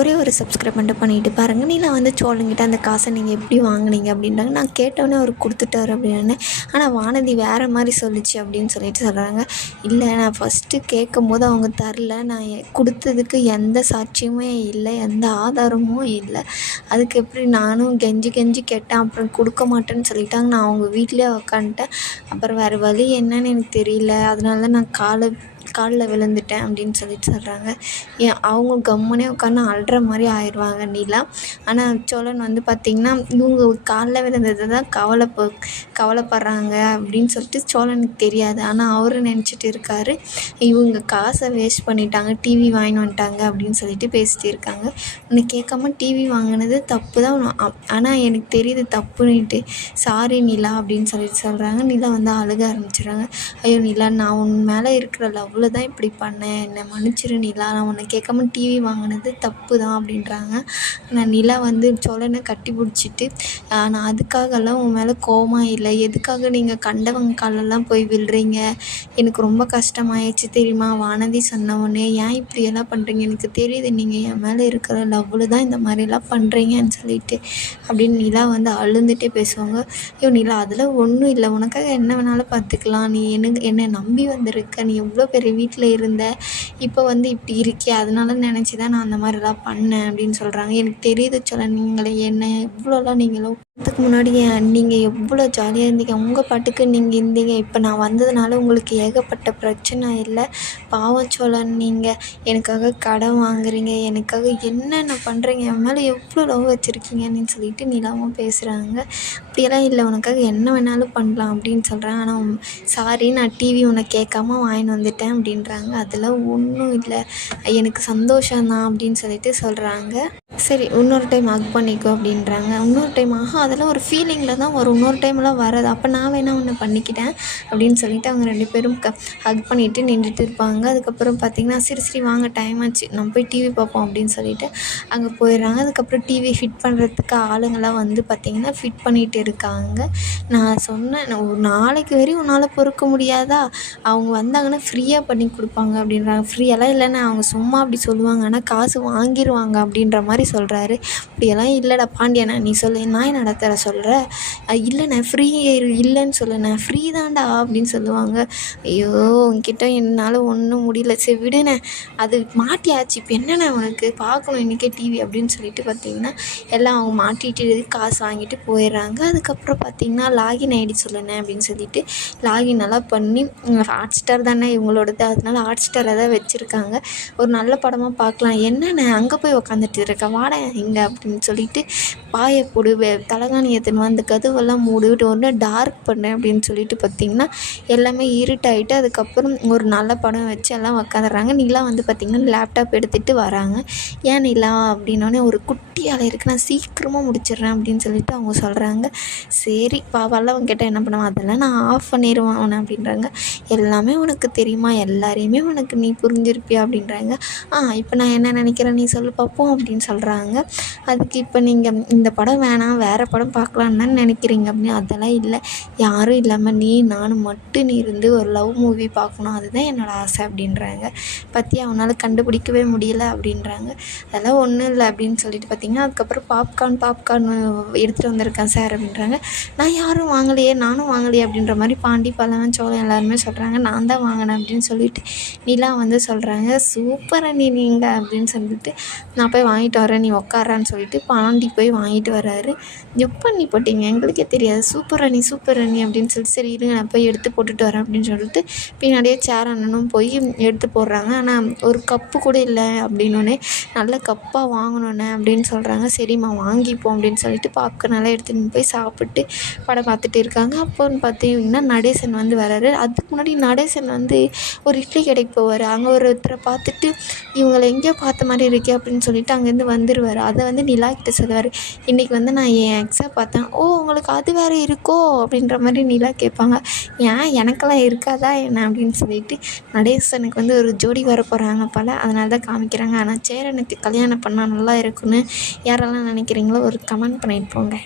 ஒரே ஒரு சப்ஸ்கிரைப் மட்டும் பண்ணிட்டு பாருங்கள். நீலாம் வந்து சோழன்கிட்ட அந்த காசை நீங்கள் எப்படி வாங்குனீங்க அப்படின்றாங்க. நான் கேட்டோன்னே அவர் கொடுத்துட்டாரு அப்படின்னு. ஆனால் வானதி வேறு மாதிரி சொல்லிச்சு அப்படின்னு சொல்கிறாங்க. இல்லை, நான் ஃபஸ்ட்டு கேட்கும்போது அவங்க தரல. நான் கொடுத்ததுக்கு எந்த சாட்சியமே இல்லை, எந்த ஆதாரமும் இல்லை. அதுக்கு எப்படி நானும் கெஞ்சி கெஞ்சி கேட்டேன். அப்புறம் கொடுக்க மாட்டேன்னு சொல்லிட்டாங்க. நான் அவங்க வீட்டிலே உக்காந்துட்டேன். அப்புறம் வேறு வழி என்னன்னு எனக்கு தெரியல. அதனால தான் நான் காலில் விழுந்துட்டேன் அப்படின்னு சொல்கிறாங்க. அவங்க கம்முனே உட்காந்து அழுற மாதிரி ஆயிடுவாங்க நிலா. ஆனால் சோழன் வந்து பார்த்திங்கன்னா இவங்க காலில் விழுந்தது தான் கவலைப்படுறாங்க அப்படின்னு சொல்லிட்டு சோழனுக்கு தெரியாது. ஆனால் அவரு நினச்சிட்டு இருக்காரு, இவங்க காசை வேஸ்ட் பண்ணிட்டாங்க, டிவி வாங்கின்னு வந்துட்டாங்க அப்படின்னு சொல்லிட்டு பேசிகிட்டு இருக்காங்க. உன்னை கேட்காம டிவி வாங்கினது தப்பு தான், ஆனால் எனக்கு தெரியுது தப்புன்னுட்டு, சாரி நிலா அப்படின்னு சொல்கிறாங்க. நிலா வந்து அழுக ஆரம்பிச்சிடுறாங்க. ஐயோ நிலா, நான் உன் மேலே இருக்கிற லவ்வில் தான் இப்படி பண்ணேன், என்னை மன்னிச்சிரு நிலா, நான் உன்னை கேட்காம டிவி வாங்கினது தப்பு தான் அப்படின்றாங்க. ஆனால் நிலா வந்து சோழனை கட்டி பிடிச்சிட்டு, நான் அதுக்காகலாம் உன் மேலே கோவமாக இல்லை, எதுக்காக நீங்கள் கண்டவங்க காலெல்லாம் போய் விழுறீங்க, எனக்கு ரொம்ப கஷ்டமாயிடுச்சு தெரியுமா, வானதி சொன்ன உடனே ஏன் இப்படியெல்லாம் பண்ணுறீங்க, எனக்கு தெரியுது நீங்கள் என் மேலே இருக்கிற லவ்வில் தான் இந்த மாதிரிலாம் பண்ணுறீங்கன்னு சொல்லிட்டு அப்படின்னு நிலா வந்து அழுந்துகிட்டே பேசுவாங்க. ஐயோ நிலா, அதெல்லாம் ஒன்றும் இல்லை, உனக்காக என்ன வேணாலும் பார்த்துக்கலாம், நீ என்னை நம்பி வந்திருக்க, நீ எவ்வளோ பெரிய வீட்டில் இருந்த, இப்போ வந்து இப்படி இருக்கே, அதனால நினச்சி தான் நான் அந்த மாதிரிலாம் பண்ணேன் அப்படின்னு சொல்கிறாங்க. எனக்கு தெரியுது சோழன், நீங்களே என்ன எவ்வளோலாம் நீங்களும் அதுக்கு முன்னாடி நீங்கள் எவ்வளோ ஜாலியாக இருந்தீங்க, உங்கள் பாட்டுக்கு நீங்கள் இருந்தீங்க. இப்போ நான் வந்ததுனால உங்களுக்கு ஏகப்பட்ட பிரச்சனை இல்லை. பாவம் சோழன், நீங்கள் எனக்காக கடன் வாங்குறீங்க, எனக்காக என்னென்ன பண்ணுறீங்க, என் மேலே எவ்வளோ லவ் வச்சுருக்கீங்கன்னு சொல்லிட்டு நிலாவும் பேசுகிறாங்க. அப்படியெல்லாம் இல்லை, உனக்காக என்ன வேணாலும் பண்ணலாம் அப்படின்னு சொல்கிறேன். ஆனால் சாரி, நான் டிவி உன்னை கேட்காம வாங்கின்னு வந்துட்டேன் அப்படின்றாங்க. அதெல்லாம் ஒன்றும் இல்லை, எனக்கு சந்தோஷம்தான் அப்படின்னு சொல்லிட்டு சொல்கிறாங்க. சரி, இன்னொரு டைம் ஹக் பண்ணிக்கோ அப்படின்றாங்க. இன்னொரு டைம் அதெல்லாம் ஒரு ஃபீலிங்கில் தான் வரும், இன்னொரு டைம்லாம் வராது, அப்போ நான் வேணால் ஒன்று பண்ணிக்கிட்டேன் அப்படின்னு சொல்லிட்டு அவங்க 2 பேரும் ஹக் பண்ணிவிட்டு நின்றுட்டு இருப்பாங்க. அதுக்கப்புறம் பார்த்திங்கன்னா சரி வாங்க, டைம் ஆச்சு, நம்ம போய் டிவி பார்ப்போம் அப்படின்னு சொல்லிட்டு அங்கே போயிடுறாங்க. அதுக்கப்புறம் டிவி ஃபிட் பண்ணுறதுக்கு ஆளுங்கள்லாம் வந்து பார்த்திங்கன்னா ஃபிட் பண்ணிகிட்டு இருக்காங்க. நான் சொன்னேன், ஒரு நாளைக்கு வரையும் உன்னால் பொறுக்க முடியாதா, அவங்க வந்தாங்கன்னா ஃப்ரீயாக பண்ணி கொடுப்பாங்க அப்படின்றாங்க. ஃப்ரீயெல்லாம் இல்லைன்னு அவங்க சும்மா அப்படி சொல்லுவாங்க, ஆனால் காசு வாங்கிடுவாங்க அப்படின்ற மாதிரி சொல்கிறாரு. அப்படியெல்லாம் இல்லைடா பாண்டியண்ணா, நீ சொல்லு, நான் என்னடா தர சொல்கிற, இல்லைண்ணே ஃப்ரீ இல்லைன்னு சொல்லுண்ணே, ஃப்ரீ தான்டா அப்படின்னு சொல்லுவாங்க. ஐயோ, உங்ககிட்ட என்னால் ஒன்றும் முடியல, சரி விடுண்ணே, அது மாட்டியாச்சு, இப்போ என்னண்ணே உனக்கு பார்க்கணும் இன்றைக்கே டிவி அப்படின்னு சொல்லிட்டு பார்த்திங்கன்னா எல்லாம் அவங்க மாட்டிட்டு காசு வாங்கிட்டு போயிடுறாங்க. அதுக்கப்புறம் பார்த்திங்கன்னா லாகின் ஐடி சொல்லுண்ணே அப்படின்னு சொல்லிட்டு லாகின் எல்லாம் பண்ணி, ஹாட் ஸ்டார் தானே இவங்களோடது, அதனால ஹாட் ஸ்டாரை தான் வச்சுருக்காங்க. ஒரு நல்ல படமாக பார்க்கலாம், என்னண்ணே அங்கே போய் உக்காந்துட்டு இருக்க, வாடா இங்கே அப்படின்னு சொல்லிட்டு பாயை போடு, தலகாணி எடுத்துன்னு வந்து கதவெல்லாம் மூடிவிட்டு ஒன்று டார்க் பண்ணேன் அப்படின்னு சொல்லிட்டு பார்த்திங்கன்னா எல்லாமே இருட்டாயிட்டு அதுக்கப்புறம் ஒரு நல்ல படம் வச்சு எல்லாம் உக்காந்துடுறாங்க. நிலா வந்து பார்த்திங்கன்னா லேப்டாப் எடுத்துகிட்டு வராங்க. ஏன் நிலா அப்படின்னோடனே ஒரு குட்டி ஆளை இருக்குது, நான் சீக்கிரமாக முடிச்சிடுறேன் அப்படின்னு சொல்லிட்டு அவங்க சொல்கிறாங்க. சரி வல்லவன் கேட்டால் என்ன பண்ணுவான், அதெல்லாம் நான் ஆஃப் பண்ணிடுவேன் அவனை அப்படின்றாங்க. எல்லாமே உனக்கு தெரியுமா, எல்லாரையுமே உனக்கு நீ புரிஞ்சிருப்பியா அப்படின்றாங்க. இப்போ நான் என்ன நினைக்கிறேன் நீ சொல்லு பார்ப்போம் அப்படின்னு சொல்கிறாங்க. அதுக்கு இப்போ நீங்கள் இந்த படம் வேணாம், வேறு படம் பார்க்கலான்னு தான் நினைக்கிறீங்க அப்படின்னு. அதெல்லாம் இல்லை, யாரும் இல்லாமல் நானும் மட்டும் நீ இருந்து ஒரு லவ் மூவி பார்க்கணும், அதுதான் என்னோடய ஆசை அப்படின்றாங்க. பற்றியா அவனால் கண்டுபிடிக்கவே முடியல அப்படின்றாங்க. அதெல்லாம் ஒன்றும் இல்லை அப்படின்னு சொல்லிட்டு பார்த்திங்கன்னா அதுக்கப்புறம் பாப்கார்ன் எடுத்துகிட்டு வந்திருக்கேன் சார் அப்படின்றாங்க. நான் யாரும் வாங்கலையே, நானும் வாங்கலையே அப்படின்ற மாதிரி பாண்டி பல்லவன் சோழன் எல்லாருமே சொல்கிறாங்க. நான் தான் வாங்கினேன் அப்படின்னு சொல்லிட்டு நிலா வந்து சொல்கிறாங்க. சூப்பராக நீங்கள் அப்படின்னு சொல்லிட்டு நான் போய் வாங்கிட்டு வரேன், நீ உட்காரான்னு சொல்லிட்டு பாண்டி போய் வாங்கிட்டு வர்றாரு. எப்போ நீ போட்டிங்க, எங்களுக்கே தெரியாது, சூப்பர் அண்ணி அப்படின்னு சொல்லிட்டு சரி இருங்க நான் போய் எடுத்து போட்டுட்டு வரேன் அப்படின்னு சொல்லிட்டு பின்னாடியே சேர் அண்ணனும் போய் எடுத்து போடுறாங்க. ஆனால் ஒரு கப்பு கூட இல்லை அப்படின்னோடனே நல்ல கப்பாக வாங்கணுண்ணே அப்படின்னு சொல்கிறாங்க. சரிம்மா வாங்கிப்போம் அப்படின்னு சொல்லிட்டு பாப்கார்னெல்லாம் எடுத்துகிட்டு போய் சாப்பிட்டு படம் பார்த்துட்டு இருக்காங்க. அப்போன்னு பார்த்தீங்கன்னா நடேசன் வந்து வராரு. அதுக்கு முன்னாடி நடேசன் வந்து ஒரு இட்லி கடைக்கு போவார். அங்கே ஒருத்தரை பார்த்துட்டு இவங்களை எங்கேயோ பார்த்த மாதிரி இருக்கே அப்படின்னு சொல்லிட்டு அங்கேருந்து வந்துடுவார். அதை வந்து நிலா கிட்ட சொல்லுவார், இன்றைக்கி வந்து நான் என் எக்ஸை பார்த்தேன், ஓ உங்களுக்கு அது வேறு இருக்கோ அப்படின்ற மாதிரி நிலா கேட்பாங்க. ஏன் எனக்கெல்லாம் இருக்காதா என்ன அப்படின்னு சொல்லிட்டு நடேசனுக்கு வந்து ஒரு ஜோடி வர போகிறாங்க போல், அதனால தான் காமிக்கிறாங்க. ஆனால் சேரனுக்கு கல்யாணம் பண்ணால் நல்லா இருக்குன்னு யாரெல்லாம் நினைக்கிறீங்களோ ஒரு கமெண்ட் பண்ணிட்டு போங்க.